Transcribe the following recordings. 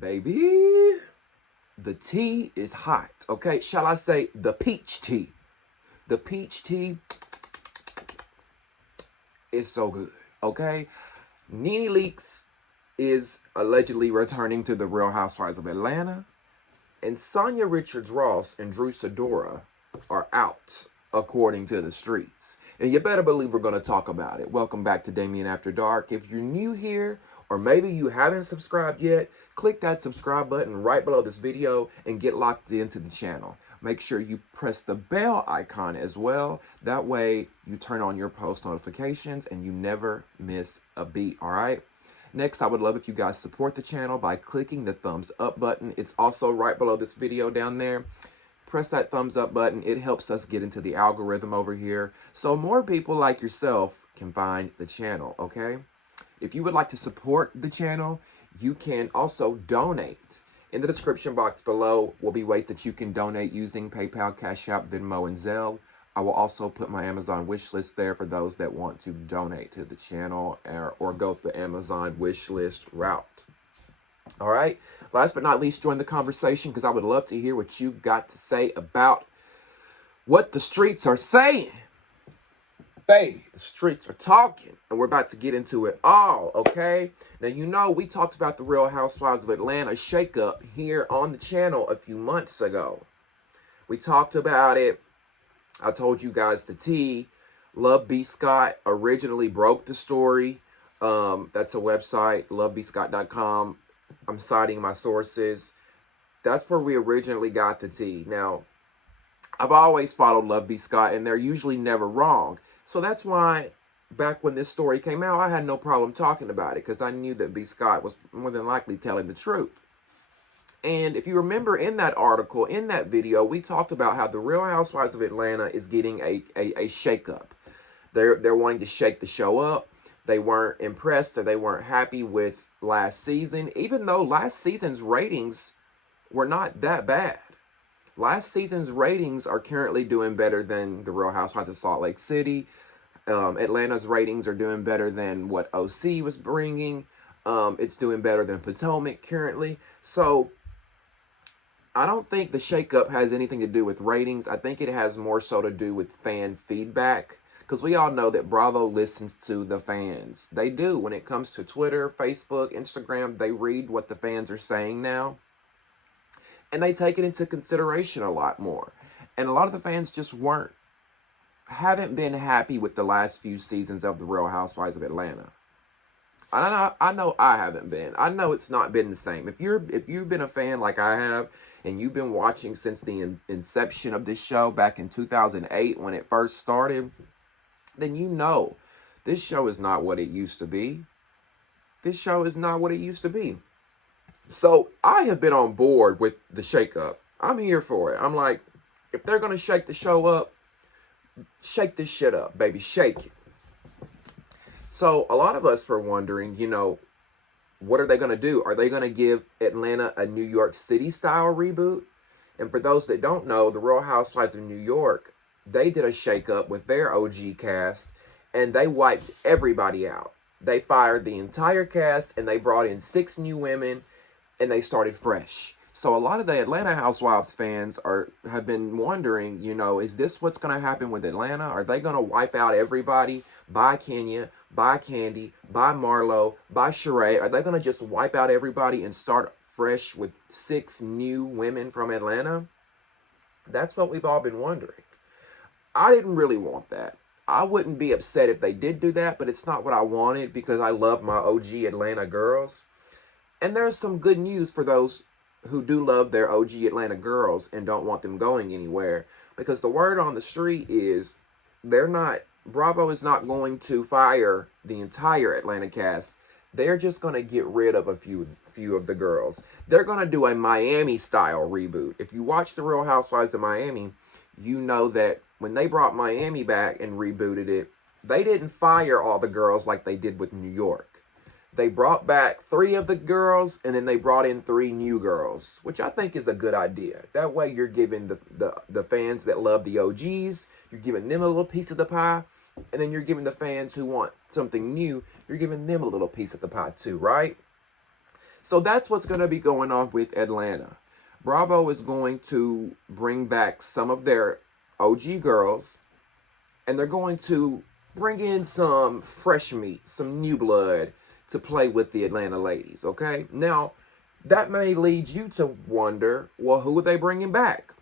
Baby, the tea is hot, okay? Shall I say the peach tea? The peach tea is so good, okay? NeNe Leakes is allegedly returning to the Real Housewives of Atlanta, and Sanya Ross and Drew are out, according to the streets. And you better believe we're going to talk about it. Welcome back to Damien After Dark. If you're new here, or maybe you haven't subscribed yet, click that subscribe button right below this video and get locked into the channel. Make sure you press the bell icon as well. That way you turn on your post notifications and you never miss a beat, all right? Next, I would love if you guys support the channel by clicking the thumbs up button. It's also right below this video down there. Press that thumbs up button. It helps us get into the algorithm over here so more people like yourself can find the channel, okay? If you would like to support the channel, you can also donate. In the description box below will be ways that you can donate using PayPal, Cash App, Venmo, and Zelle. I will also put my Amazon wish list there for those that want to donate to the channel or go the Amazon wish list route. All right. Last but not least, join the conversation because I would love to hear what you've got to say about what the streets are saying. Baby, the streets are talking, and we're about to get into it all, okay? Now, you know, we talked about the Real Housewives of Atlanta shakeup here on the channel a few months ago. We talked about it. I told you guys the tea. Love B. Scott originally broke the story. That's a website, lovebscott.com. I'm citing my sources. That's where we originally got the tea. Now, I've always followed Love B. Scott, and they're usually never wrong. So that's why back when this story came out, I had no problem talking about it because I knew that B. Scott was more than likely telling the truth. And if you remember in that article, in that video, we talked about how the Real Housewives of Atlanta is getting a shakeup. They're wanting to shake the show up. They weren't impressed or they weren't happy with last season, even though last season's ratings were not that bad. Last season's ratings are currently doing better than the Real Housewives of Salt Lake City. Atlanta's ratings are doing better than what OC was bringing. It's doing better than Potomac currently. So I don't think the shakeup has anything to do with ratings. I think it has more so to do with fan feedback. Because we all know that Bravo listens to the fans. They do. When it comes to Twitter, Facebook, Instagram, they read what the fans are saying now. And they take it into consideration a lot more. And a lot of the fans just haven't been happy with the last few seasons of the Real Housewives of Atlanta. I know I haven't been. I know it's not been the same. If you've been a fan like I have, and you've been watching since the inception of this show back in 2008 when it first started, then you know this show is not what it used to be. This show is not what it used to be. So I have been on board with the shakeup. I'm here for it. I'm like, if they're going to shake the show up, shake this shit up, baby. Shake it. So a lot of us were wondering, you know, what are they going to do? Are they going to give Atlanta a New York City style reboot? And for those that don't know, the Real Housewives of New York, they did a shakeup with their OG cast and they wiped everybody out. They fired the entire cast and they brought in 6 new women and they started fresh. So a lot of the Atlanta Housewives fans have been wondering, you know, is this what's going to happen with Atlanta? Are they going to wipe out everybody? By Kenya, by Candy, by Marlo, by Sheree? Are they going to just wipe out everybody and start fresh with 6 new women from Atlanta? That's what we've all been wondering. I didn't really want that. I wouldn't be upset if they did do that, but it's not what I wanted because I love my OG Atlanta girls. And there's some good news for those who do love their OG Atlanta girls and don't want them going anywhere. Because the word on the street is Bravo is not going to fire the entire Atlanta cast. They're just going to get rid of a few of the girls. They're going to do a Miami-style reboot. If you watch The Real Housewives of Miami, you know that when they brought Miami back and rebooted it, they didn't fire all the girls like they did with New York. They brought back 3 of the girls, and then they brought in 3 new girls, which I think is a good idea. That way you're giving the fans that love the OGs, you're giving them a little piece of the pie, And then you're giving the fans who want something new, you're giving them a little piece of the pie too, right? So that's what's going to be going on with Atlanta. Bravo is going to bring back some of their OG girls, and they're going to bring in some fresh meat, some new blood to play with the Atlanta ladies, okay? Now, that may lead you to wonder, well, who are they bringing back?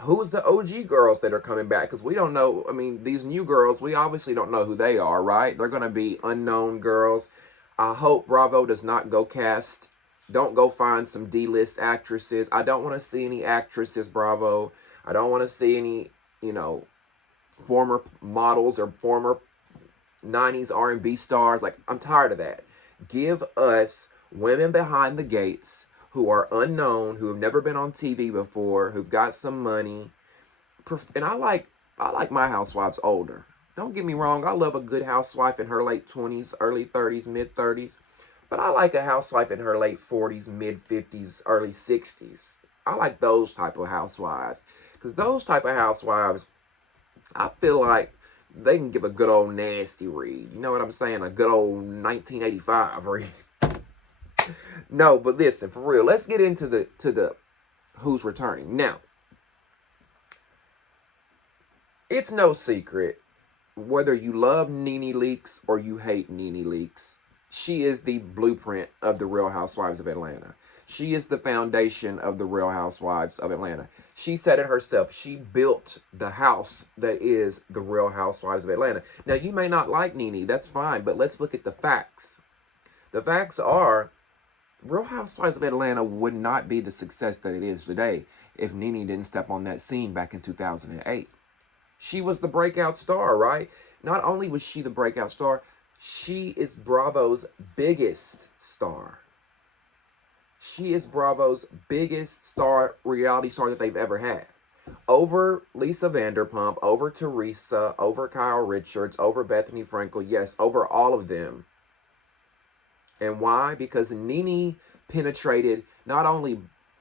Who's the OG girls that are coming back? Because we don't know. I mean, these new girls, we obviously don't know who they are, right? They're going to be unknown girls. I hope Bravo does not go cast. Don't go find some D-list actresses. I don't want to see any actresses, Bravo. I don't want to see any, former models or former 90s R&B stars. Like, I'm tired of that. Give us women behind the gates who are unknown, who have never been on TV before, who've got some money. And I like my housewives older. Don't get me wrong, I love a good housewife in her late 20s, early 30s, mid 30s. But I like a housewife in her late 40s, mid 50s, early 60s. I like those type of housewives. Because those type of housewives, I feel like they can give a good old nasty read. You know what I'm saying? A good old 1985 read. No, but listen, for real, let's get into the who's returning. Now, it's no secret, whether you love NeNe Leakes or you hate NeNe Leakes, she is the blueprint of the Real Housewives of Atlanta. She is the foundation of the Real Housewives of Atlanta. She said it herself. She built the house that is the Real Housewives of Atlanta. Now, you may not like NeNe, that's fine, but let's look at the facts. The facts are, Real Housewives of Atlanta would not be the success that it is today if NeNe didn't step on that scene back in 2008. She was the breakout star, right? Not only was she the breakout star, she is Bravo's biggest star. She is Bravo's biggest star, reality star that they've ever had. Over Lisa Vanderpump, over Teresa, over Kyle Richards, over Bethany Frankel, yes, over all of them. And why? Because NeNe penetrated not only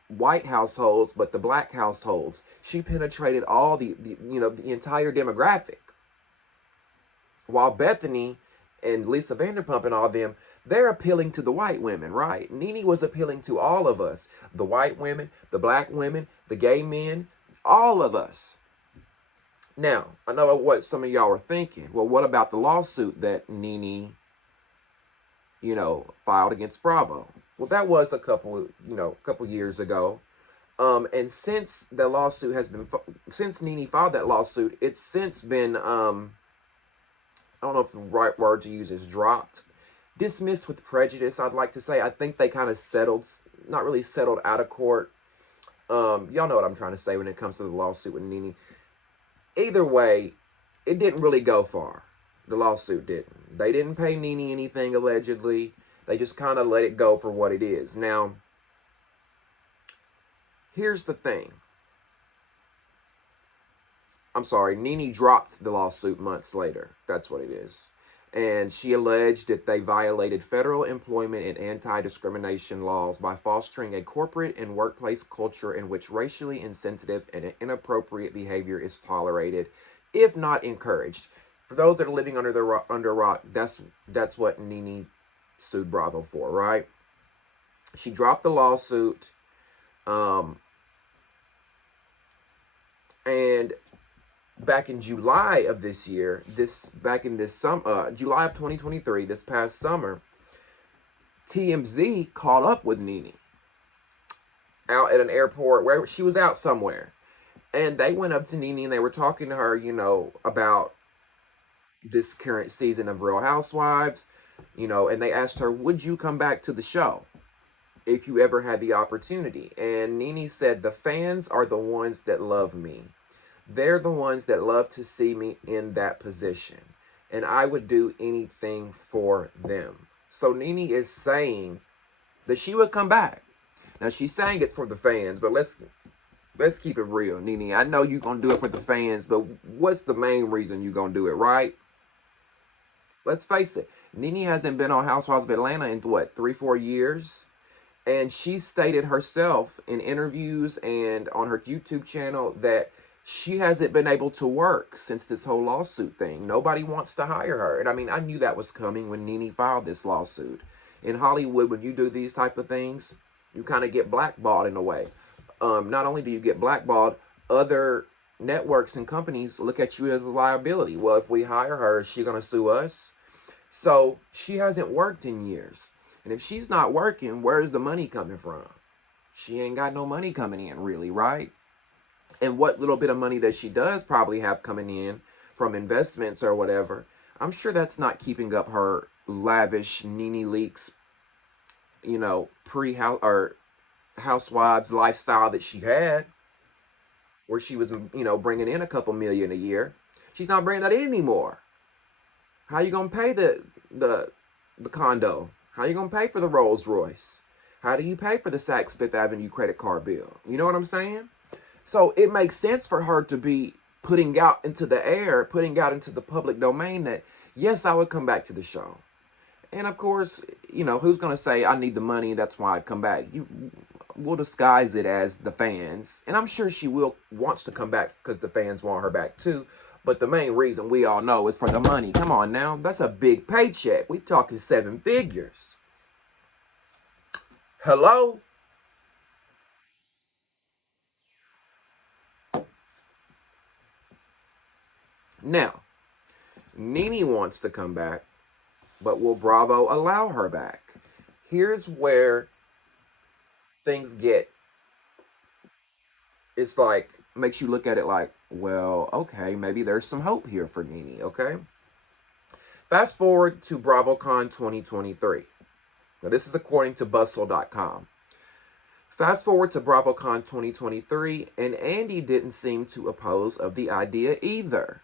white households, but the black households. She penetrated all the entire demographic. While Bethany and Lisa Vanderpump and all of them, they're appealing to the white women, right? NeNe was appealing to all of us. The white women, the black women, the gay men, all of us. Now, I know what some of y'all are thinking. Well, what about the lawsuit that NeNe filed against Bravo? Well, that was a couple years ago. And since the lawsuit has been, since NeNe filed that lawsuit, it's since been, I don't know if the right word to use is dropped. Dismissed with prejudice, I'd like to say. I think they kind of settled, not really settled out of court. Y'all know what I'm trying to say when it comes to the lawsuit with NeNe. Either way, it didn't really go far. The lawsuit didn't. They didn't pay NeNe anything, allegedly. They just kind of let it go for what it is. Now, here's the thing. I'm sorry, NeNe dropped the lawsuit months later. That's what it is. And she alleged that they violated federal employment and anti-discrimination laws by fostering a corporate and workplace culture in which racially insensitive and inappropriate behavior is tolerated, if not encouraged. For those that are living under rock, that's what NeNe sued Bravo for, right? She dropped the lawsuit, and back in July of this year, July of 2023, this past summer, TMZ caught up with NeNe out at an airport where she was out somewhere. And they went up to NeNe and they were talking to her, about this current season of Real Housewives, and they asked her, would you come back to the show if you ever had the opportunity? And NeNe said, the fans are the ones that love me. They're the ones that love to see me in that position. And I would do anything for them. So NeNe is saying that she would come back. Now, she's saying it for the fans, but let's keep it real, NeNe. I know you're going to do it for the fans, but what's the main reason you're going to do it, right? Let's face it. NeNe hasn't been on Housewives of Atlanta in, 3-4 years? And she stated herself in interviews and on her YouTube channel that She hasn't been able to work since this whole lawsuit thing. Nobody wants to hire her. And I mean, I knew that was coming when NeNe filed this lawsuit. In Hollywood, when you do these type of things, you kind of get blackballed in a way. Not only do you get blackballed, other networks and companies look at you as a liability. Well, if we hire her, is she going to sue us? So she hasn't worked in years. And if she's not working, where's the money coming from? She ain't got no money coming in, really, right? And what little bit of money that she does probably have coming in from investments or whatever, I'm sure that's not keeping up her lavish NeNe Leakes, pre-house or housewives lifestyle that she had, where she was, bringing in a couple million a year. She's not bringing that in anymore. How you gonna pay the condo? How you gonna pay for the Rolls Royce? How do you pay for the Saks Fifth Avenue credit card bill? You know what I'm saying? So it makes sense for her to be putting out into the air, putting out into the public domain that, yes, I would come back to the show. And of course, who's going to say, I need the money, that's why I'd come back? We'll disguise it as the fans. And I'm sure she wants to come back because the fans want her back too. But the main reason we all know is for the money. Come on now, that's a big paycheck. We talking 7 figures. Hello? Now, NeNe wants to come back, but will Bravo allow her back? Here's where things it's like, makes you look at it like, well, okay, maybe there's some hope here for NeNe, okay? Fast forward to BravoCon 2023. Now, this is according to Bustle.com. Fast forward to BravoCon 2023, and Andy didn't seem to oppose of the idea either.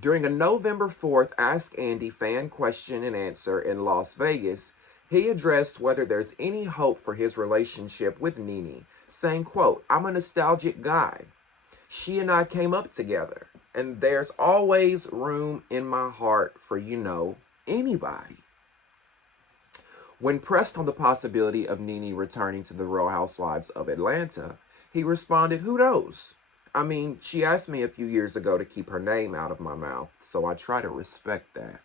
During a November 4th Ask Andy fan question and answer in Las Vegas, he addressed whether there's any hope for his relationship with NeNe, saying, quote, I'm a nostalgic guy. She and I came up together, and there's always room in my heart for, anybody. When pressed on the possibility of NeNe returning to the Real Housewives of Atlanta, he responded, who knows? I mean, she asked me a few years ago to keep her name out of my mouth, so I try to respect that.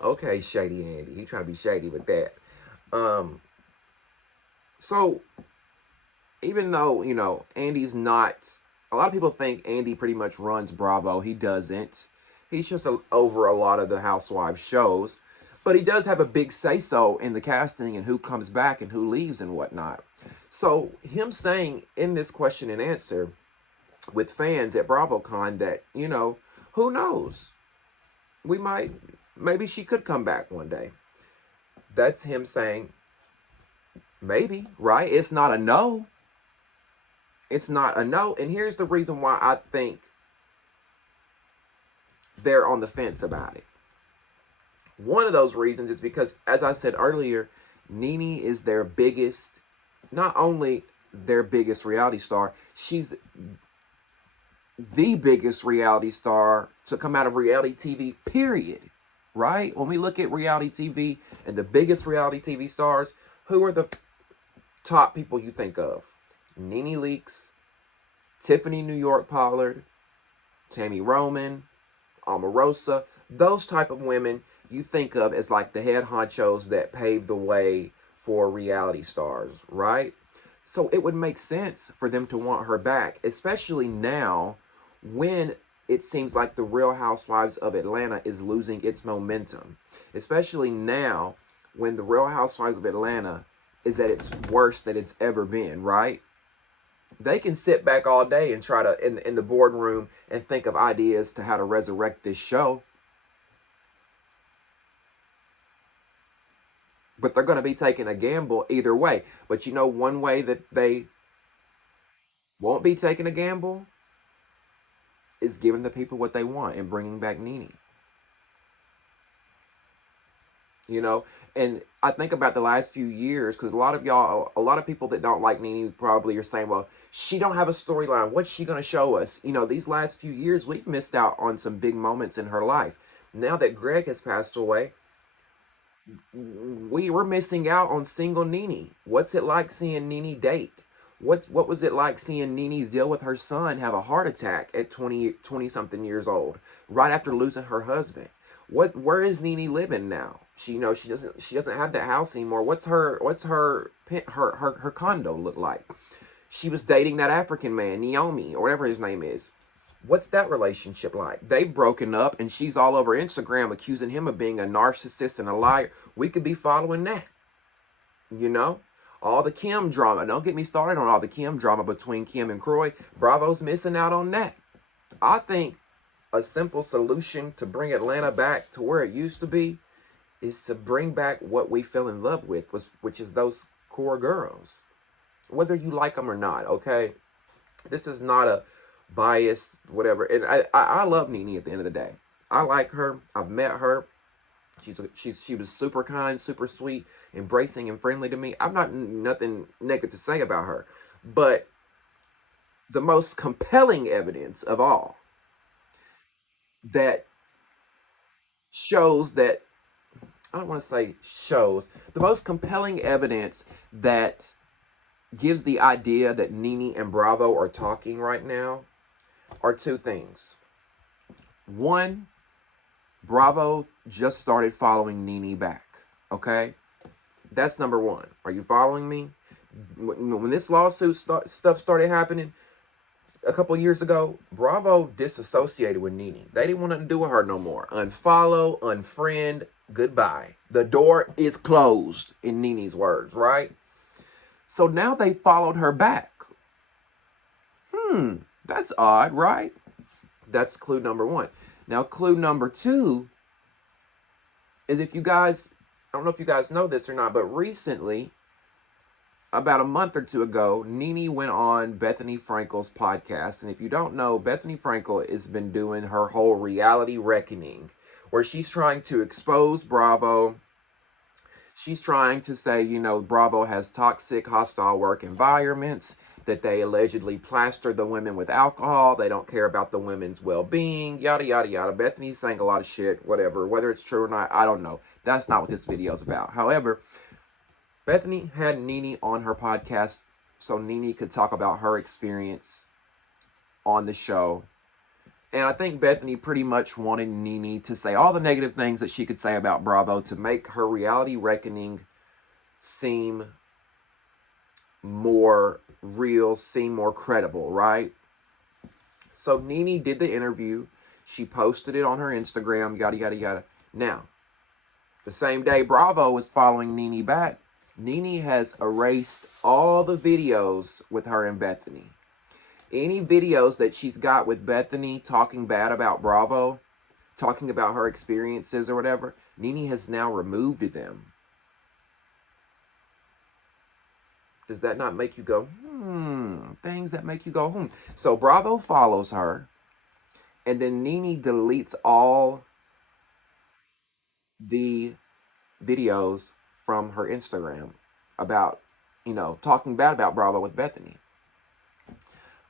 Okay, Shady Andy. He trying to be shady with that. So, even though, Andy's not... A lot of people think Andy pretty much runs Bravo. He doesn't. He's just over a lot of the Housewives shows. But he does have a big say-so in the casting and who comes back and who leaves and whatnot. So, him saying in this question and answer with fans at BravoCon that, who knows? Maybe she could come back one day. That's him saying, maybe, right? It's not a no. It's not a no. And here's the reason why I think they're on the fence about it. One of those reasons is because, as I said earlier, NeNe is their biggest, not only their biggest reality star, she's the biggest reality star to come out of reality TV, period. Right? When we look at reality TV and the biggest reality TV stars, who are the top people you think of? NeNe Leakes, Tiffany New York Pollard, Tammy Roman, Omarosa, those type of women you think of as like the head honchos that paved the way for reality stars, right? So it would make sense for them to want her back, especially now when it seems like the Real Housewives of Atlanta is losing its momentum. Especially now when the Real Housewives of Atlanta is at its worst that it's ever been, right? They can sit back all day and try to, in the boardroom, and think of ideas to how to resurrect this show. But they're going to be taking a gamble either way. But one way that they won't be taking a gamble is giving the people what they want and bringing back NeNe. And I think about the last few years, because a lot of people that don't like NeNe probably are saying, well, she don't have a storyline. What's she going to show us? These last few years, we've missed out on some big moments in her life. Now that Greg has passed away, we were missing out on single NeNe. What's it like seeing NeNe date? What was it like seeing NeNe deal with her son have a heart attack at 20 something years old, right after losing her husband? Where is NeNe living now? She doesn't have that house anymore. What's her condo look like? She was dating that African man, Naomi, or whatever his name is. What's that relationship like? They've broken up, and she's all over Instagram accusing him of being a narcissist and a liar. We could be following that, you know? All the Kim drama. Don't get me started on all the Kim drama between Kim and Kroy. Bravo's missing out on that. I think a simple solution to bring Atlanta back to where it used to be is to bring back what we fell in love with, which is those core girls. Whether you like them or not, okay? This is not a biased, whatever. And I love NeNe at the end of the day. I like her. I've met her. She was super kind, super sweet, embracing and friendly to me. I've not nothing negative to say about her. But the most compelling evidence of all that shows that, I don't want to say shows, the most compelling evidence that gives the idea that NeNe and Bravo are talking right now are two things. One, Bravo just started following NeNe back, okay? That's number one. Are you following me? When this lawsuit stuff started happening a couple years ago, Bravo disassociated with NeNe. They didn't want nothing to do with her no more. Unfollow, unfriend, goodbye. The door is closed, in NeNe's words, right? So now they followed her back. That's odd, right? That's clue number one. Now, clue number two is, if you guys, I don't know if you guys know this or not, but recently, about a month or two ago, NeNe went on Bethany Frankel's podcast. And if you don't know, Bethany Frankel has been doing her whole reality reckoning, where she's trying to expose Bravo. She's trying to say, Bravo has toxic, hostile work environments, that they allegedly plaster the women with alcohol. They don't care about the women's well-being, yada, yada, yada. Bethany's saying a lot of shit, whatever. Whether it's true or not, I don't know. That's not what this video is about. However, Bethany had NeNe on her podcast so NeNe could talk about her experience on the show. And I think Bethany pretty much wanted NeNe to say all the negative things that she could say about Bravo to make her reality reckoning seem more real, seem more credible, right? So NeNe did the interview. She posted it on her Instagram, yada, yada, yada. Now, the same day Bravo was following NeNe back, NeNe has erased all the videos with her and Bethany. Any videos that she's got with Bethany talking bad about Bravo, talking about her experiences or whatever, NeNe has now removed them. Does that not make you go, things that make you go, So Bravo follows her, and then NeNe deletes all the videos from her Instagram about, talking bad about Bravo with Bethany.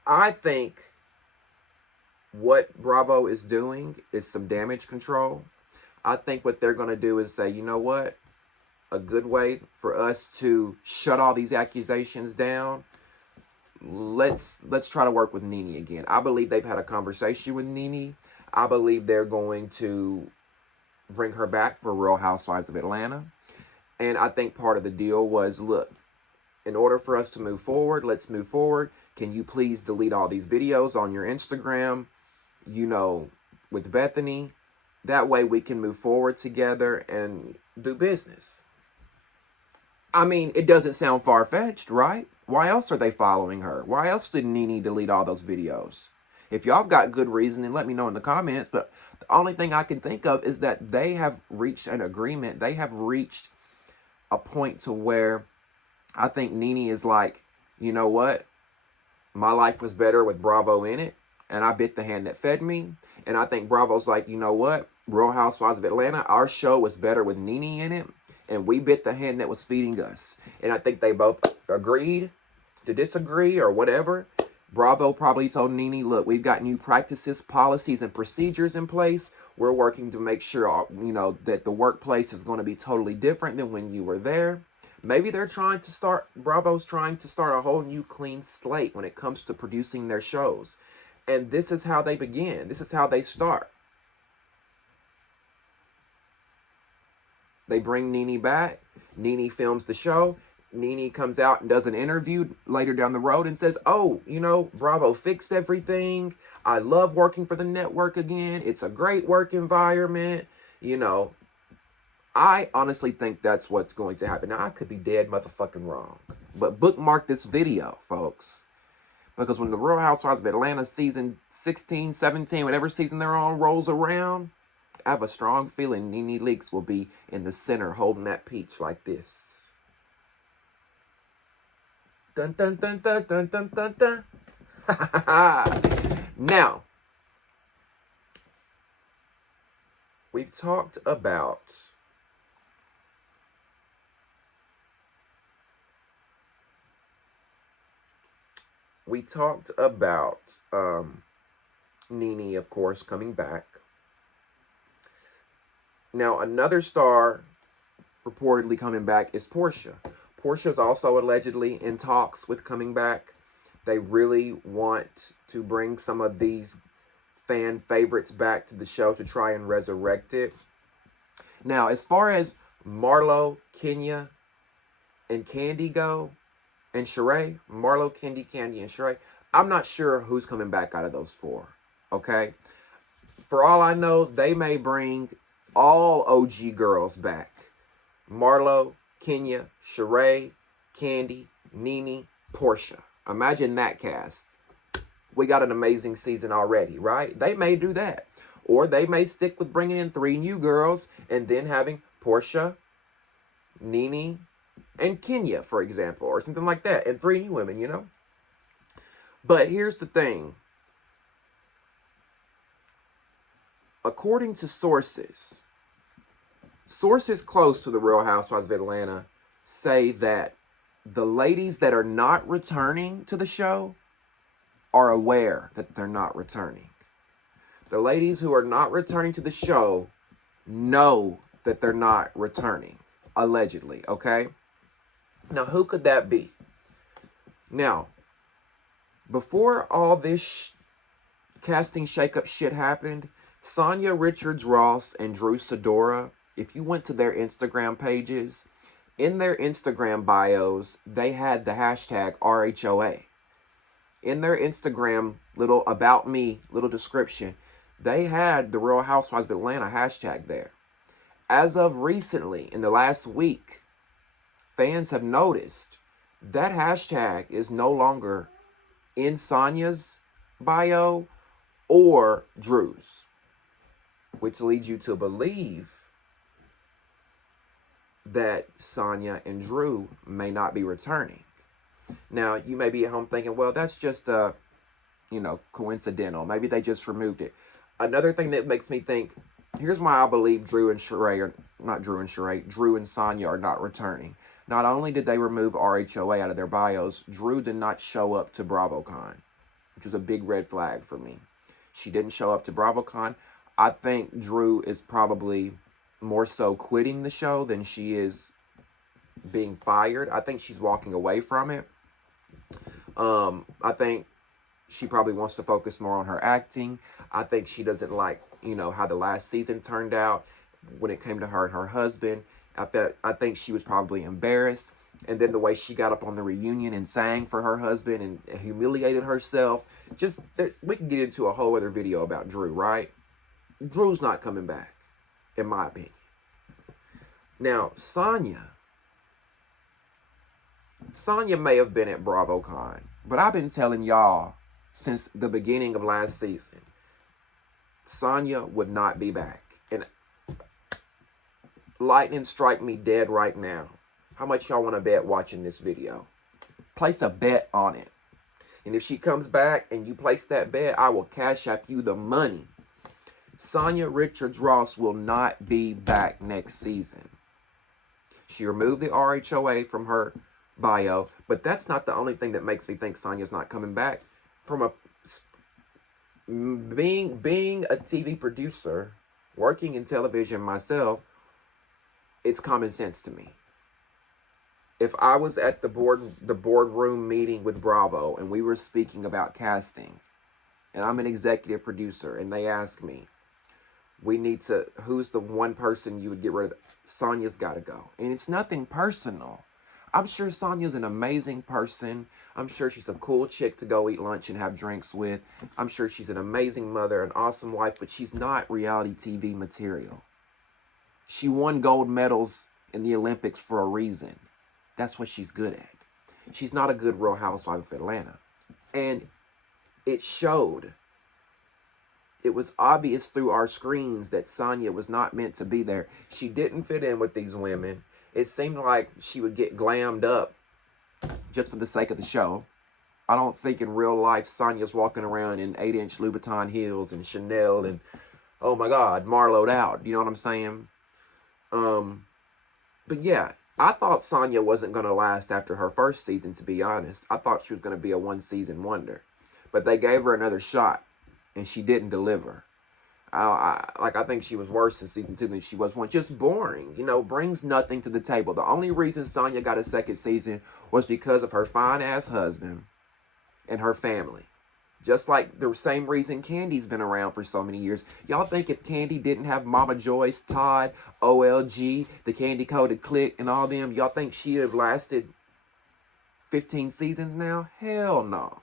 I think what Bravo is doing is some damage control. I think what they're going to do is say, you know what? A good way for us to shut all these accusations down, let's try to work with NeNe again. I believe they've had a conversation with NeNe. I believe they're going to bring her back for Real Housewives of Atlanta. And I think part of the deal was, look, in order for us to move forward, let's move forward. Can you please delete all these videos on your Instagram, with Bethany? That way we can move forward together and do business. I mean, it doesn't sound far-fetched, right? Why else are they following her? Why else did NeNe delete all those videos? If y'all got good reasoning, let me know in the comments. But the only thing I can think of is that they have reached an agreement. They have reached a point to where I think NeNe is like, you know what? My life was better with Bravo in it, and I bit the hand that fed me. And I think Bravo's like, you know what? Real Housewives of Atlanta, our show was better with NeNe in it, and we bit the hand that was feeding us. And I think they both agreed to disagree or whatever. Bravo probably told NeNe, look, we've got new practices, policies, and procedures in place. We're working to make sure, that the workplace is going to be totally different than when you were there. Maybe Bravo's trying to start a whole new clean slate when it comes to producing their shows. And this is how they begin. This is how they start. They bring NeNe back. NeNe films the show. NeNe comes out and does an interview later down the road and says, oh, Bravo fixed everything. I love working for the network again. It's a great work environment. I honestly think that's what's going to happen. Now, I could be dead motherfucking wrong. But bookmark this video, folks. Because when the Real Housewives of Atlanta season 16, 17, whatever season they're on rolls around, I have a strong feeling NeNe Leakes will be in the center holding that peach like this. Dun dun dun dun dun dun dun dun. Now, we've talked about NeNe, of course, coming back. Now, another star reportedly coming back is Porsha. Porsha's also allegedly in talks with coming back. They really want to bring some of these fan favorites back to the show to try and resurrect it. Now, as far as Marlo, Kenya, and Kandi go, and Sheree, Marlo, Kandi, and Sheree, I'm not sure who's coming back out of those four, okay? For all I know, they may bring all OG girls back. Marlo, Kenya, Sheree, Kandi, NeNe, Porsha. Imagine that cast. We got an amazing season already, right? They may do that. Or they may stick with bringing in 3 new girls and then having Porsha, NeNe, and Kenya, for example, or something like that, and 3 new women, But here's the thing. According to sources close to the Real Housewives of Atlanta say that the ladies that are not returning to the show are aware that they're not returning. The ladies who are not returning to the show know that they're not returning, allegedly, okay? Now, who could that be? Now, before all this casting shakeup shit happened, Sanya Richards-Ross and Drew Sidora, if you went to their Instagram pages, in their Instagram bios, they had the hashtag RHOA. In their Instagram little about me, little description, they had the Real Housewives of Atlanta hashtag there. As of recently, in the last week, fans have noticed that hashtag is no longer in Sanya's bio or Drew's, which leads you to believe that Sanya and Drew may not be returning. Now, you may be at home thinking, well, that's just, coincidental. Maybe they just removed it. Another thing that makes me think, here's why I believe Drew and Sanya are not returning. Not only did they remove RHOA out of their bios, Drew did not show up to BravoCon, which was a big red flag for me. She didn't show up to BravoCon. I think Drew is probably more so quitting the show than she is being fired. I think she's walking away from it. I think she probably wants to focus more on her acting. I think she doesn't like, how the last season turned out when it came to her and her husband. I think she was probably embarrassed. And then the way she got up on the reunion and sang for her husband and humiliated herself. We can get into a whole other video about Drew, right? Drew's not coming back, in my opinion. Now, Sanya may have been at BravoCon, but I've been telling y'all since the beginning of last season, Sanya would not be back. And lightning strike me dead right now. How much y'all want to bet watching this video? Place a bet on it. And if she comes back and you place that bet, I will cash app you the money. Sanya Richards-Ross will not be back next season. She removed the RHOA from her bio, but that's not the only thing that makes me think Sanya's not coming back. From being a TV producer, working in television myself, it's common sense to me. if I was at the boardroom meeting with Bravo and we were speaking about casting, and I'm an executive producer, and they ask me, who's the one person you would get rid of? Sanya's got to go. And it's nothing personal. I'm sure Sanya's an amazing person. I'm sure she's a cool chick to go eat lunch and have drinks with. I'm sure she's an amazing mother, an awesome wife, but she's not reality TV material. She won gold medals in the Olympics for a reason. That's what she's good at. She's not a good Real Housewife of Atlanta. And it showed. It was obvious through our screens that Sanya was not meant to be there. She didn't fit in with these women. It seemed like she would get glammed up just for the sake of the show. I don't think in real life Sanya's walking around in 8-inch Louboutin heels and Chanel and, oh my God, Marlo'd out. You know what I'm saying? But yeah, I thought Sanya wasn't going to last after her first season, to be honest. I thought she was going to be a one-season wonder. But they gave her another shot, and she didn't deliver. I think she was worse in season 2 than she was 1. Just boring, brings nothing to the table. The only reason Sanya got a second season was because of her fine-ass husband and her family. Just like the same reason Candy's been around for so many years. Y'all think if Candy didn't have Mama Joyce, Todd, OLG, the Candy Coated Clique, and all them, y'all think she'd have lasted 15 seasons now? Hell no.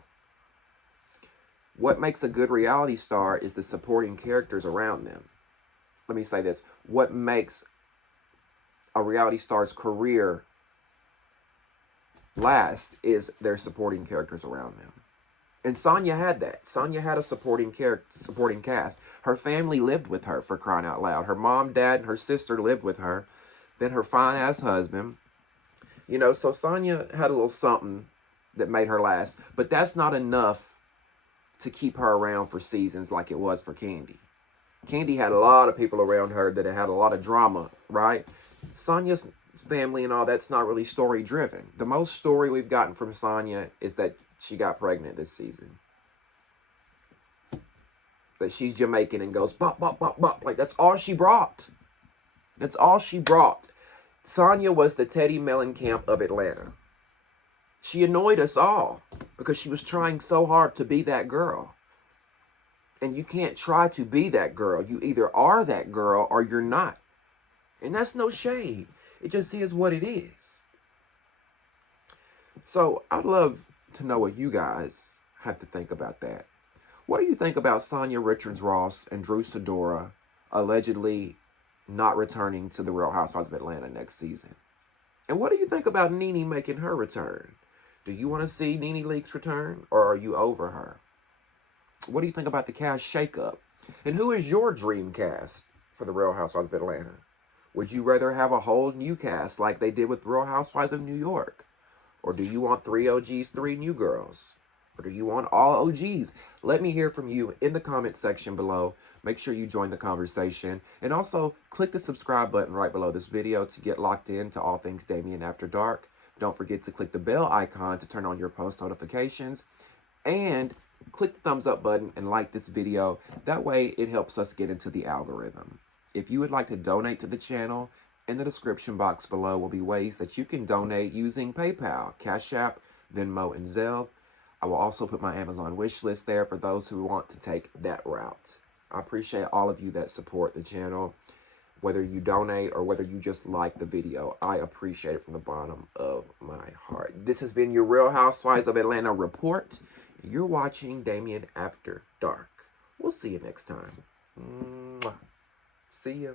What makes a good reality star is the supporting characters around them. Let me say this. What makes a reality star's career last is their supporting characters around them. And Sanya had that. Sanya had a supporting cast. Her family lived with her, for crying out loud. Her mom, dad, and her sister lived with her. Then her fine-ass husband. So Sanya had a little something that made her last. But that's not enough to keep her around for seasons like it was for Candy. Candy had a lot of people around her that had a lot of drama, right? Sanya's family and all that's not really story-driven. The most story we've gotten from Sanya is that she got pregnant this season. That she's Jamaican and goes, bop, bop, bop, bop. Like, that's all she brought. That's all she brought. Sanya was the Teddy Mellencamp of Atlanta. She annoyed us all because she was trying so hard to be that girl. And you can't try to be that girl. You either are that girl or you're not. And that's no shade. It just is what it is. So I'd love to know what you guys have to think about that. What do you think about Sanya Richards-Ross and Drew Sidora allegedly not returning to the Real Housewives of Atlanta next season? And what do you think about NeNe making her return? Do you want to see NeNe Leakes return, or are you over her? What do you think about the cast shakeup? And who is your dream cast for the Real Housewives of Atlanta? Would you rather have a whole new cast like they did with Real Housewives of New York? Or do you want 3 OGs, 3 new girls? Or do you want all OGs? Let me hear from you in the comment section below. Make sure you join the conversation. And also, click the subscribe button right below this video to get locked in to all things Damien After Dark. Don't forget to click the bell icon to turn on your post notifications. And click the thumbs up button and like this video. That way, it helps us get into the algorithm. If you would like to donate to the channel, in the description box below will be ways that you can donate using PayPal, Cash App, Venmo, and Zelle. I will also put my Amazon wish list there for those who want to take that route. I appreciate all of you that support the channel, whether you donate or whether you just like the video. I appreciate it from the bottom of my heart. This has been your Real Housewives of Atlanta report. You're watching Damien After Dark. We'll see you next time. Mwah. See ya.